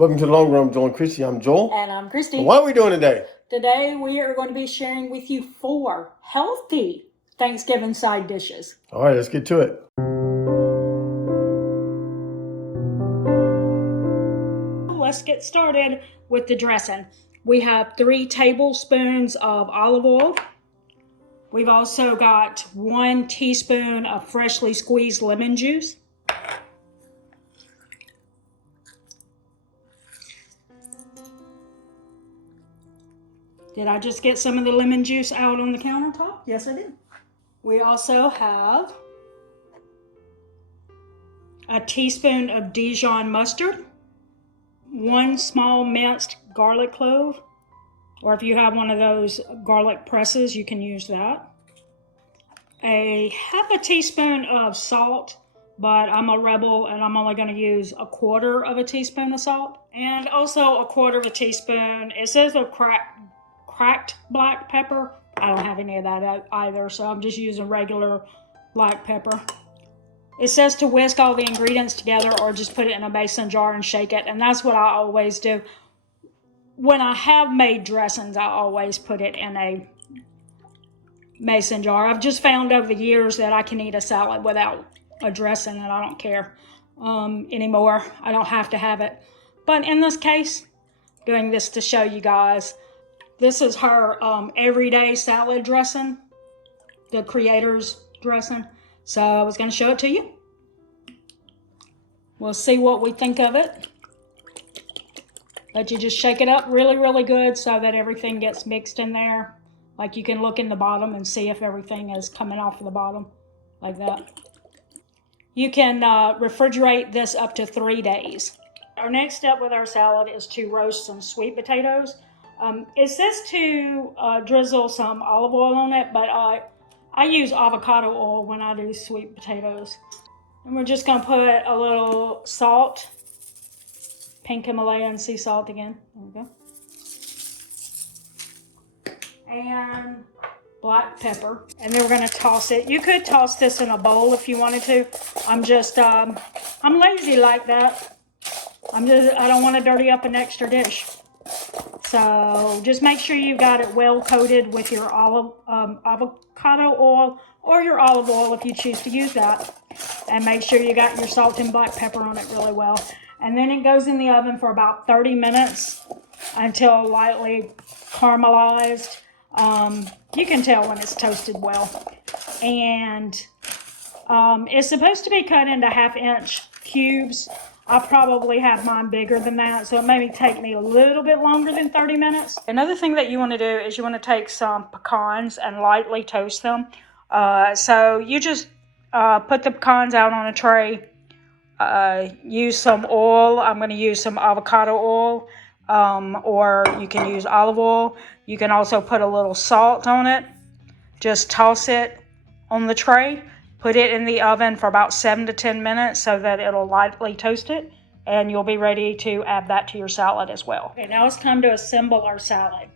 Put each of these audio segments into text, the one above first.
Welcome to the Long Run with Joel and Christy. I'm Joel. And I'm Christy. And what are we doing today? Today we are going to be sharing with you 4 healthy Thanksgiving side dishes. All right, let's get to it. Let's get started with the dressing. We have 3 tablespoons of olive oil. We've also got 1 teaspoon of freshly squeezed lemon juice. Did I just get some of the lemon juice out on the countertop? Yes, I did. We also have a teaspoon of Dijon mustard, 1 small minced garlic clove, or if you have one of those garlic presses, you can use that. A half a teaspoon of salt, but I'm a rebel and I'm only going to use 1/4 of a teaspoon of salt. And also 1/4 of a teaspoon, it says a cracked black pepper. I don't have any of that either, so I'm just using regular black pepper. It says to whisk all the ingredients together or just put it in a mason jar and shake it, and that's what I always do. When I have made dressings, I always put it in a mason jar. I've just found over the years that I can eat a salad without a dressing, and I don't care anymore. I don't have to have it. But in this case, doing this to show you guys, this is her everyday salad dressing, the creator's dressing. So I was going to show it to you. We'll see what we think of it. But you just shake it up really, really good so that everything gets mixed in there. Like you can look in the bottom and see if everything is coming off of the bottom, like that. You can refrigerate this up to 3 days. Our next step with our salad is to roast some sweet potatoes. It says to drizzle some olive oil on it, but I use avocado oil when I do sweet potatoes. And we're just going to put a little salt, pink Himalayan sea salt again. There we go. And black pepper. And then we're going to toss it. You could toss this in a bowl if you wanted to. I'm lazy like that. I don't want to dirty up an extra dish. So just make sure you got it well coated with your avocado oil or your olive oil if you choose to use that. And make sure you got your salt and black pepper on it really well. And then it goes in the oven for about 30 minutes until lightly caramelized. You can tell when it's toasted well. And it's supposed to be cut into 1/2-inch cubes. I probably have mine bigger than that, so it may take me a little bit longer than 30 minutes. Another thing that you want to do is you want to take some pecans and lightly toast them. So you just put the pecans out on a tray. Use some oil. I'm going to use some avocado oil, or you can use olive oil. You can also put a little salt on it. Just toss it on the tray. Put it in the oven for about 7 to 10 minutes so that it'll lightly toast it, and you'll be ready to add that to your salad as well. Okay, now it's time to assemble our salad.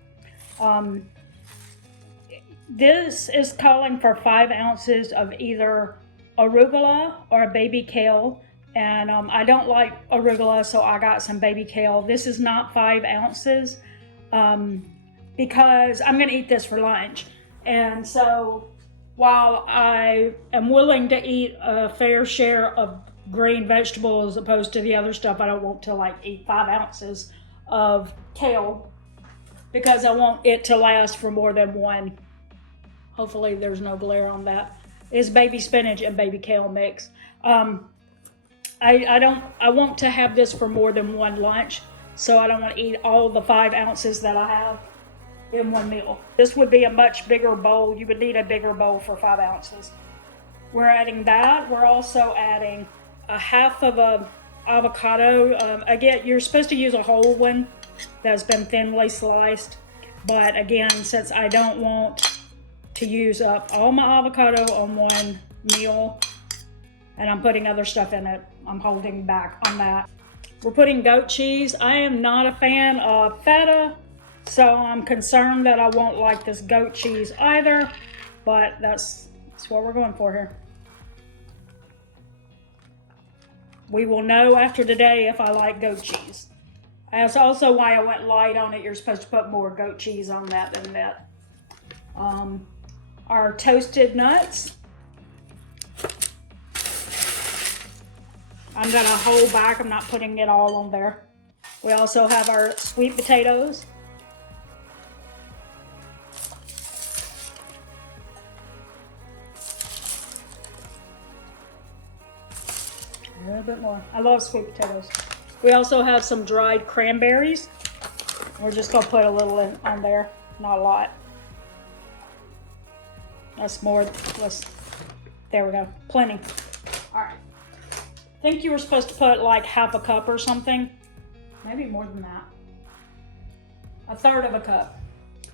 This is calling for 5 ounces of either arugula or baby kale, and I don't like arugula, so I got some baby kale. This is not 5 ounces because I'm going to eat this for lunch, and so while I am willing to eat a fair share of green vegetables as opposed to the other stuff, I don't want to eat 5 ounces of kale because I want it to last for more than one. Hopefully there's no glare on that. It's baby spinach and baby kale mix. I want to have this for more than one lunch, so I don't want to eat all the 5 ounces that I have in one meal. This would be a much bigger bowl. You would need a bigger bowl for 5 ounces. We're adding that. We're also adding a 1/2 of a avocado. Again, you're supposed to use a whole one that's been thinly sliced. But again, since I don't want to use up all my avocado on one meal, and I'm putting other stuff in it, I'm holding back on that. We're putting goat cheese. I am not a fan of feta, so I'm concerned that I won't like this goat cheese either, but that's what we're going for here. We will know after today if I like goat cheese. That's also why I went light on it. You're supposed to put more goat cheese on that than that. Our toasted nuts. I'm gonna hold back. I'm not putting it all on there. We also have our sweet potatoes. A little bit more. I love sweet potatoes. We also have some dried cranberries. We're just gonna put a little in on there, not a lot. That's more. There we go. Plenty. All right. I think you were supposed to put like half a cup or something. Maybe more than that. A third of a cup.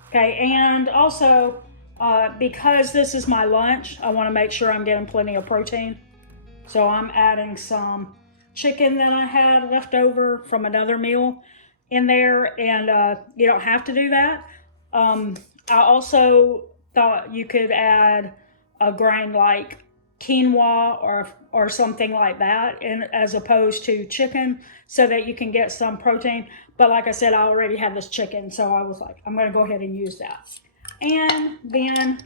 Okay, and also because this is my lunch, I want to make sure I'm getting plenty of protein. So I'm adding some chicken that I had left over from another meal in there, and you don't have to do that. I also thought you could add a grain like quinoa or something like that, and as opposed to chicken, so that you can get some protein. But like I said, I already have this chicken, so I was like, I'm going to go ahead and use that. And then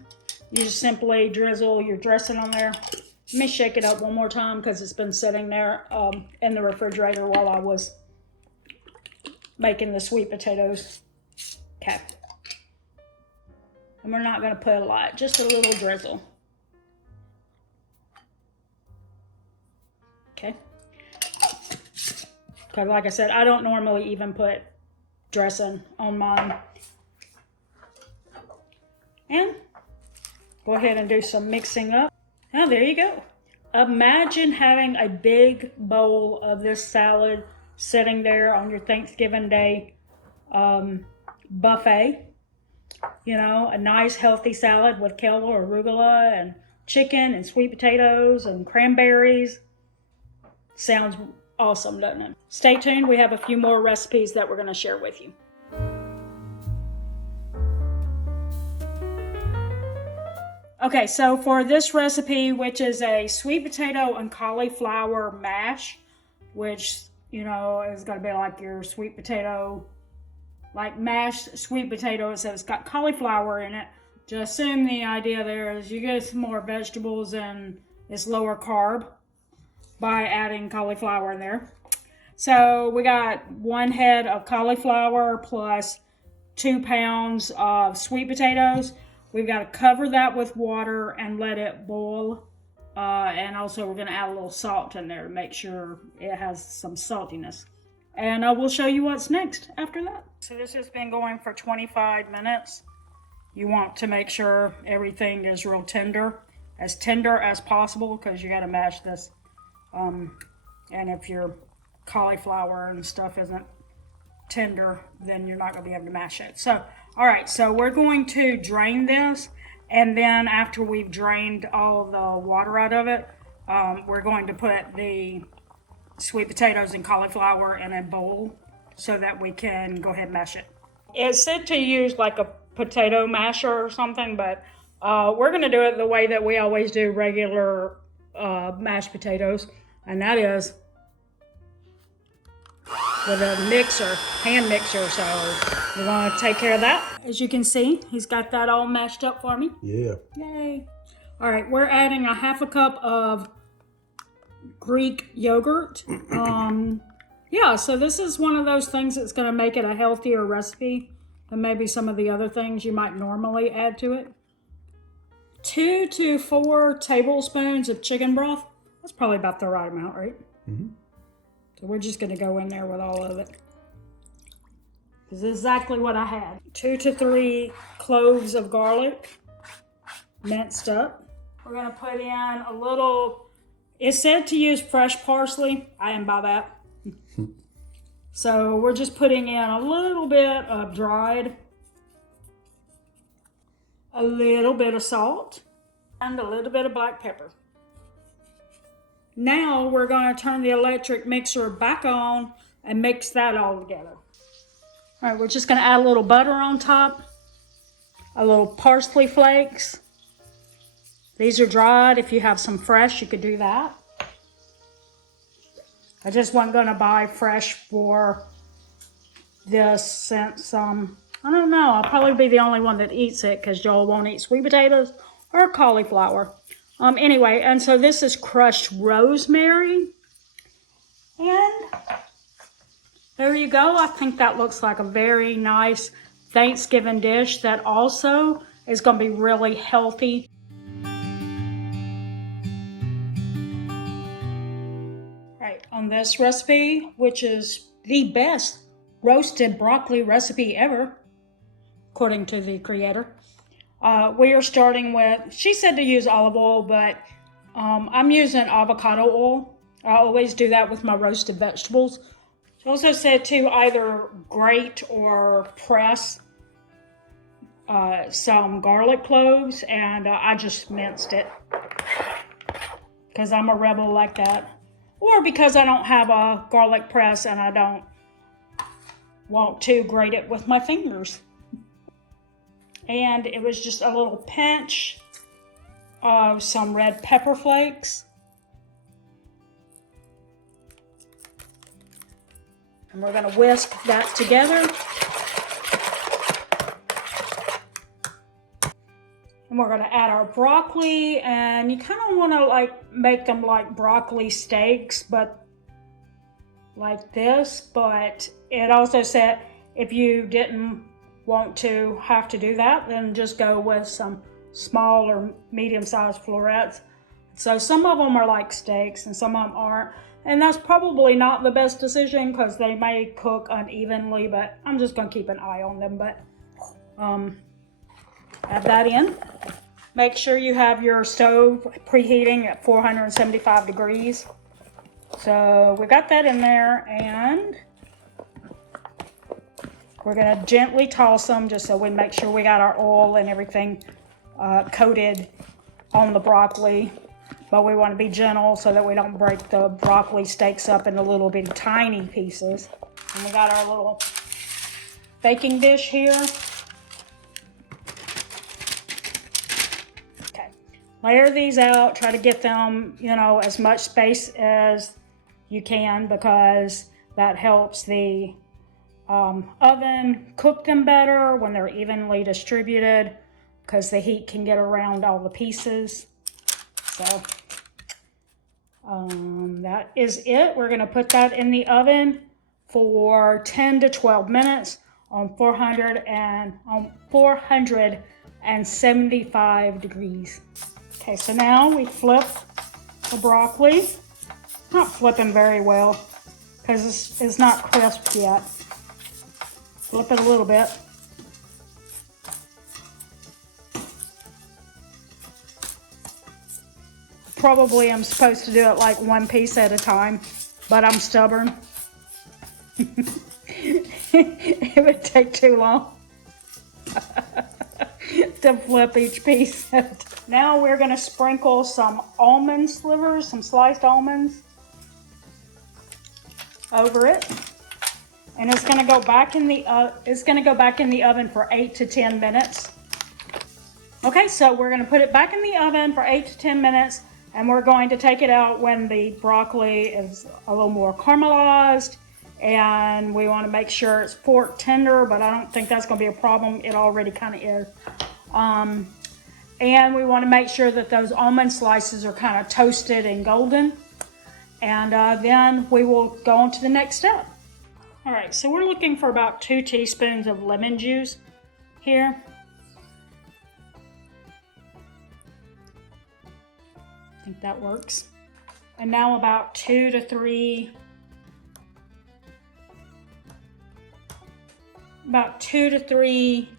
you just simply drizzle your dressing on there. Let me shake it up one more time because it's been sitting there in the refrigerator while I was making the sweet potatoes. Okay. And we're not going to put a lot, just a little drizzle. Okay. Because like I said, I don't normally even put dressing on mine. And go ahead and do some mixing up. Oh, there you go. Imagine having a big bowl of this salad sitting there on your Thanksgiving Day buffet. You know, a nice healthy salad with kale or arugula and chicken and sweet potatoes and cranberries. Sounds awesome, doesn't it? Stay tuned. We have a few more recipes that we're going to share with you. Okay, so for this recipe, which is a sweet potato and cauliflower mash, which, you know, is going to be like your sweet potato, like mashed sweet potato. It says it's got cauliflower in it. Just assume the idea there is you get some more vegetables and it's lower carb by adding cauliflower in there. So we got 1 head of cauliflower plus 2 pounds of sweet potatoes. We've got to cover that with water and let it boil. And also we're going to add a little salt in there to make sure it has some saltiness. And I will show you what's next after that. So this has been going for 25 minutes. You want to make sure everything is real tender as possible, because you got to mash this. And if your cauliflower and stuff isn't tender, then you're not going to be able to mash it. So, all right, so we're going to drain this, and then after we've drained all the water out of it, we're going to put the sweet potatoes and cauliflower in a bowl so that we can go ahead and mash it. It's said to use like a potato masher or something, but we're going to do it the way that we always do regular mashed potatoes, and that is with a mixer, hand mixer. So we're going to take care of that. As you can see, he's got that all mashed up for me. Yeah. Yay. All right, we're adding a half a cup of Greek yogurt. Yeah, so this is one of those things that's going to make it a healthier recipe than maybe some of the other things you might normally add to it. 2 to 4 tablespoons of chicken broth. That's probably about the right amount, right? Mm-hmm. So we're just going to go in there with all of it. This is exactly what I had. 2 to 3 cloves of garlic, minced up. We're going to put in a little, it's said to use fresh parsley. I didn't buy that. So we're just putting in a little bit of dried, a little bit of salt, and a little bit of black pepper. Now we're going to turn the electric mixer back on and mix that all together. All right, we're just going to add a little butter on top, a little parsley flakes. These are dried. If you have some fresh, you could do that. I just wasn't going to buy fresh for this since, I don't know, I'll probably be the only one that eats it because Joel won't eat sweet potatoes or cauliflower. Anyway, and so this is crushed rosemary. And there you go. I think that looks like a very nice Thanksgiving dish that also is going to be really healthy. Right, on this recipe, which is the best roasted broccoli recipe ever, according to the creator, we are starting with, she said to use olive oil, but I'm using avocado oil. I always do that with my roasted vegetables. She also said to either grate or press some garlic cloves, and I just minced it because I'm a rebel like that. Or because I don't have a garlic press and I don't want to grate it with my fingers. And it was just a little pinch of some red pepper flakes. And we're going to whisk that together. And we're going to add our broccoli, and you kind of want to like make them like broccoli steaks, but like this. But it also said if you didn't want to have to do that, then just go with some small or medium-sized florets. So some of them are like steaks and some of them aren't. And that's probably not the best decision because they may cook unevenly, but I'm just going to keep an eye on them. But add that in. Make sure you have your stove preheating at 475 degrees. So we got that in there, and we're going to gently toss them just so we make sure we got our oil and everything coated on the broccoli. But we want to be gentle so that we don't break the broccoli steaks up into little bitty tiny pieces. And we got our little baking dish here. Okay, layer these out. Try to get them, you know, as much space as you can because that helps the oven cook them better when they're evenly distributed because the heat can get around all the pieces. So that is it. We're going to put that in the oven for 10 to 12 minutes on 475 degrees. Okay, so now we flip the broccoli. Not flipping very well because it's not crisp yet. Flip it a little bit. Probably I'm supposed to do it like one piece at a time, but I'm stubborn. It would take too long to flip each piece. Now we're going to sprinkle some almond slivers, some sliced almonds over it. And it's going to go back in the oven for 8 to 10 minutes. Okay, so we're going to put it back in the oven for 8 to 10 minutes. And we're going to take it out when the broccoli is a little more caramelized. And we want to make sure it's fork tender, but I don't think that's going to be a problem. It already kind of is. And we want to make sure that those almond slices are kind of toasted and golden. And then we will go on to the next step. All right, so we're looking for about 2 teaspoons of lemon juice here. I think that works. And now about 2 to 3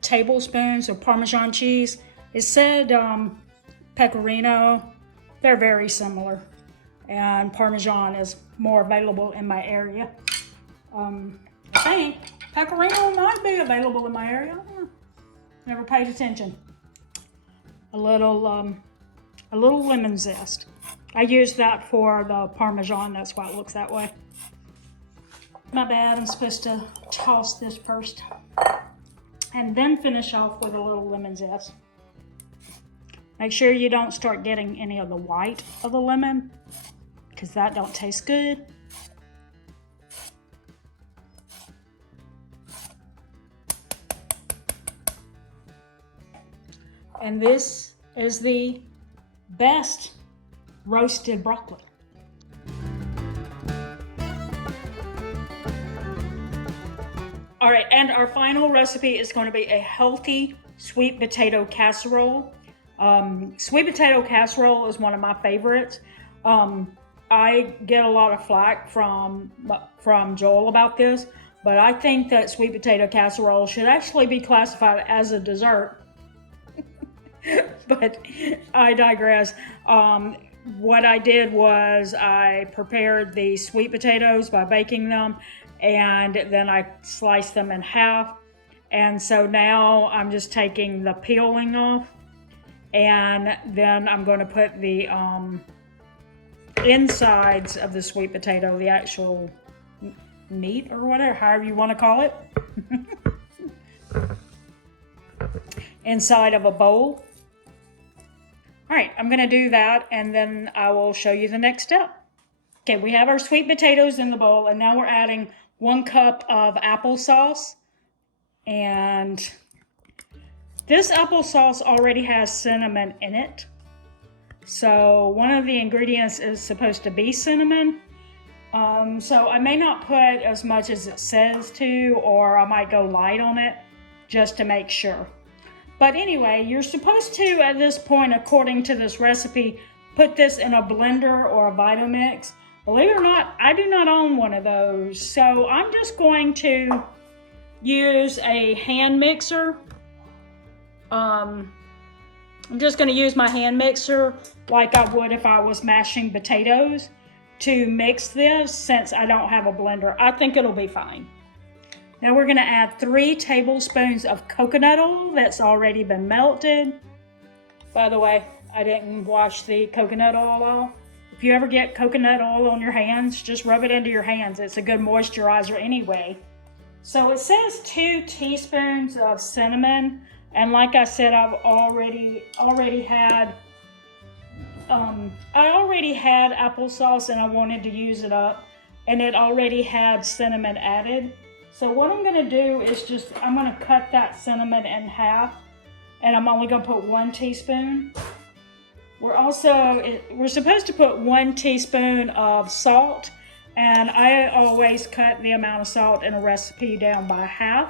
tablespoons of Parmesan cheese. It said Pecorino. They're very similar, and Parmesan is more available in my area. I think Pecorino might be available in my area. Never paid attention. A little lemon zest. I use that for the Parmesan, that's why it looks that way. My bad, I'm supposed to toss this first. And then finish off with a little lemon zest. Make sure you don't start getting any of the white of the lemon, because that don't taste good. And this is the best roasted broccoli. All right, and our final recipe is going to be a healthy sweet potato casserole. Sweet potato casserole is one of my favorites. I get a lot of flack from Joel about this, but I think that sweet potato casserole should actually be classified as a dessert. But I digress. What I did was I prepared the sweet potatoes by baking them, and then I sliced them in half. And so now I'm just taking the peeling off, and then I'm going to put the insides of the sweet potato, the actual meat or whatever, however you want to call it, inside of a bowl. All right, I'm going to do that, and then I will show you the next step. Okay, we have our sweet potatoes in the bowl, and now we're adding 1 cup of applesauce. And this applesauce already has cinnamon in it. So one of the ingredients is supposed to be cinnamon. So I may not put as much as it says to, or I might go light on it just to make sure. But anyway, you're supposed to, at this point, according to this recipe, put this in a blender or a Vitamix. Believe it or not, I do not own one of those. So I'm just going to use a hand mixer. I'm just going to use my hand mixer like I would if I was mashing potatoes to mix this, since I don't have a blender. I think it'll be fine. Now we're going to add 3 tablespoons of coconut oil that's already been melted. By the way, I didn't wash the coconut oil off. If you ever get coconut oil on your hands, just rub it into your hands. It's a good moisturizer anyway. So it says 2 teaspoons of cinnamon, and like I said, I've already had applesauce, and I wanted to use it up, and it already had cinnamon added. So what I'm going to do is I'm going to cut that cinnamon in half, and I'm only going to put 1 teaspoon. We're supposed to put 1 teaspoon of salt. And I always cut the amount of salt in a recipe down by half,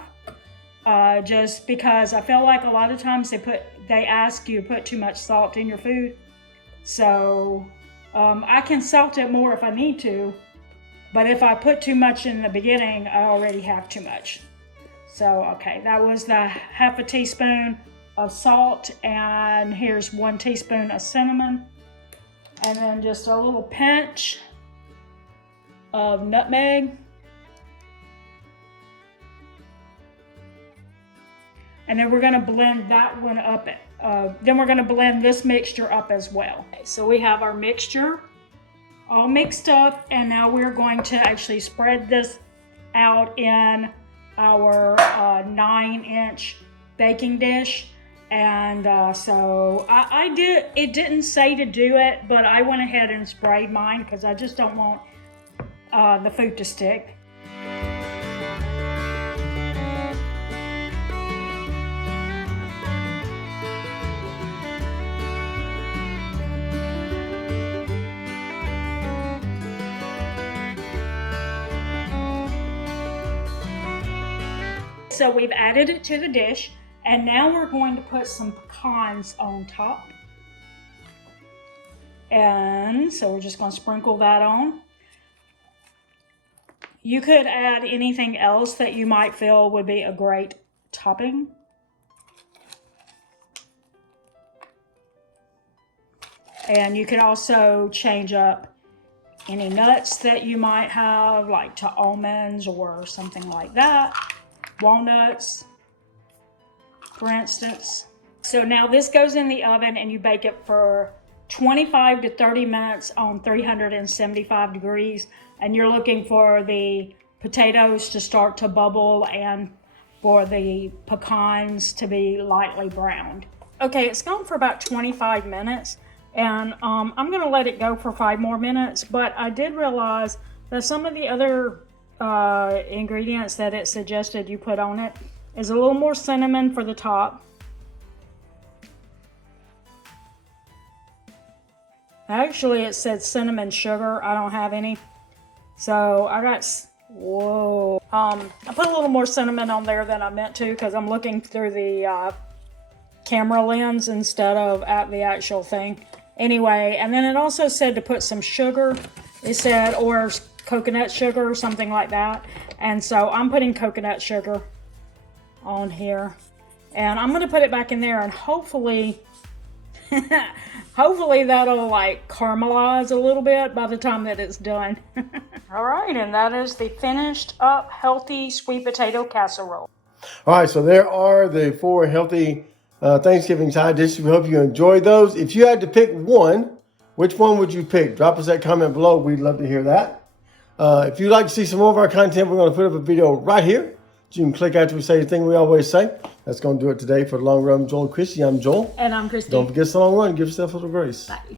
just because I feel like a lot of times they ask you to put too much salt in your food. So I can salt it more if I need to, but if I put too much in the beginning, I already have too much. So, okay, that was the half a teaspoon of salt, and here's 1 teaspoon of cinnamon, and then just a little pinch of nutmeg. And then we're going to blend that one up. Then we're going to blend this mixture up as well. Okay, so we have our mixture all mixed up, and now we're going to actually spread this out in our 9-inch baking dish. And so it didn't say to do it, but I went ahead and sprayed mine because I just don't want the food to stick. So we've added it to the dish, and now we're going to put some pecans on top. And so we're just going to sprinkle that on. You could add anything else that you might feel would be a great topping. And you could also change up any nuts that you might have, like to almonds or something like that. Walnuts, for instance. So now this goes in the oven, and you bake it for 25 to 30 minutes on 375 degrees. And you're looking for the potatoes to start to bubble and for the pecans to be lightly browned. Okay, it's gone for about 25 minutes, and I'm gonna let it go for 5 more minutes, but I did realize that some of the other ingredients that it suggested you put on it is a little more cinnamon for the top, Actually, it said cinnamon sugar. I don't have any. So I got, whoa. I put a little more cinnamon on there than I meant to because I'm looking through the camera lens instead of at the actual thing. Anyway, and then it also said to put some sugar. It said, or coconut sugar or something like that. And so I'm putting coconut sugar on here. And I'm going to put it back in there and hopefully, hopefully that'll like caramelize a little bit by the time that it's done. All right, and that is the finished up healthy sweet potato casserole. All right, so there are the 4 healthy Thanksgiving side dishes. We hope you enjoyed those. If you had to pick one, which one would you pick? Drop us that comment below. We'd love to hear that. If you'd like to see some more of our content, we're going to put up a video right here. You can click after we say the thing we always say. That's going to do it today for the Long Run, Joel and Christy. I'm Joel. And I'm Christy. Don't forget the long run. Give yourself a little grace. Bye.